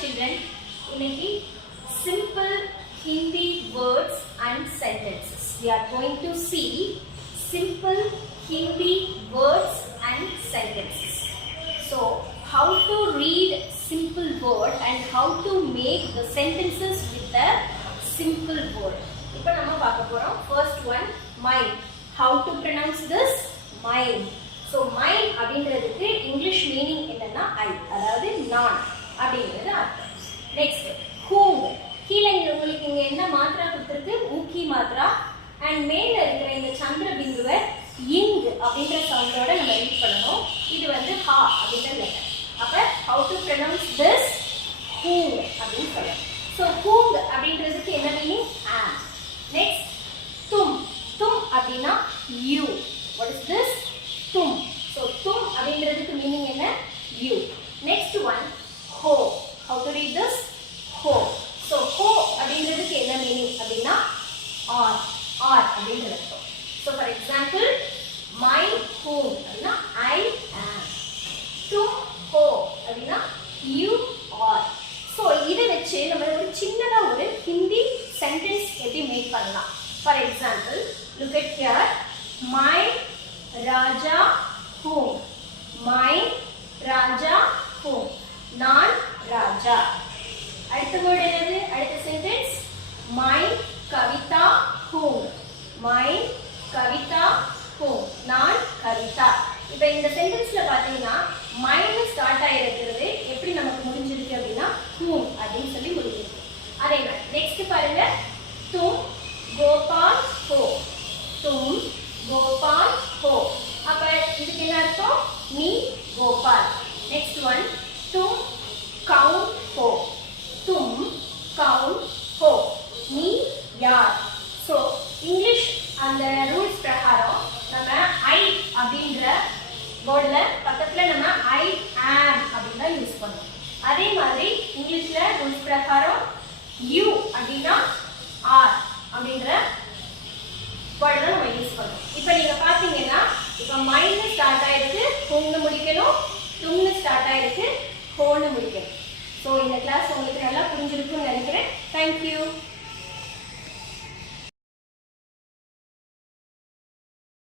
children, இன்னைக்கு simple Hindi words and sentences. We are going to see simple Hindi words and sentences. So, how to read simple word and how to make the sentences with the simple word. இப்போ நம்ம பார்க்க போறோம். First one, mind. How to pronounce this? Mind. So, mind அப்படிங்கிறதுக்கு English meaning என்னன்னா I, அதாவது நான் அப்படிங்கிறது அர்த்தம். Next, whom. கீழே உங்களுக்கு இங்க என்ன மாத்ரா கொடுத்திருக்கு? ஊக்கி மாத்ரா. அண்ட் மேல இருக்கிற இந்த சந்திர பிந்துவை இங் அப்படிங்கிற சவுண்டோட நம்ம ரீட் பண்ணணும். இது வந்து ஹா அப்படிங்கிற லெட்டர். அப்ப how to pronounce this? whom அப்படின்னு சொல்லணும். So, whom அப்படிங்கிறதுக்கு என்ன meaning? am. Next, tum. tum அப்படின்னா you. What is this? tum. So, tum அப்படிங்கிறதுக்கு மீனிங் என்ன? you. Next one, ho. How to read this? ho. So, ho அப்படிங்கிறதுக்கு என்ன meaning அப்படின்னா are. are அப்படிங்கிறது அர்த்தம். So, for example, my home அப்படின்னா I am. tum ho அப்படின்னா you are. So, இதை வச்சு நம்ம ஒரு சின்னதா ஒரு ஹிந்தி சென்டென்ஸ் எப்படி மேக் பண்ணலாம். For example, look at here. My Raja home. My Raja home. நான் ராஜா. அடுத்த வேர்ட் என்னது? அடுத்த sentence my Kavitha home. my Kavitha home. நான் கவிதா. இப்போ இந்த சென்டென்ஸ்ல பாத்தீங்கன்னா மைன்னு ஸ்டார்ட் ஆயிருக்கிறது எப்படி நமக்கு முடிஞ்சிருக்கு அப்படின்னா whom அப்படின்னு சொல்லி முடிஞ்சிருக்கு. அதே மாதிரி நெக்ஸ்ட் பாருங்க, तुम गोपाल हो. तुम गोपाल हो. அப்ப இதுக்கு என்ன அர்த்தம்? நீ கோபால். நெக்ஸ்ட் ஒன், तुम कौन हो. तुम कौन हो. நீ யார். ஸோ இங்கிலீஷ் அந்த ரூல்ஸ் பிரகாரம் நம்ம ஐ அப்படிங்கிற வேர்டில் பக்கத்தில் நம்ம ஐ ஆம் அப்படின்னு தான் யூஸ் பண்ணுவோம். அதே மாதிரி இங்கிலீஷில் ரூல்ஸ் பிரகாரம் யூ அப்படின்னா ஆர் அப்படிங்கிற வேர்டு தான் நம்ம யூஸ் பண்ணுவோம். இப்போ நீங்கள் பார்த்தீங்கன்னா இப்போ மைண்ட் ஸ்டார்ட் ஆயிருக்கு, தும்னு முடிக்கணும், தும்னு ஸ்டார்ட் ஆயிருக்கு,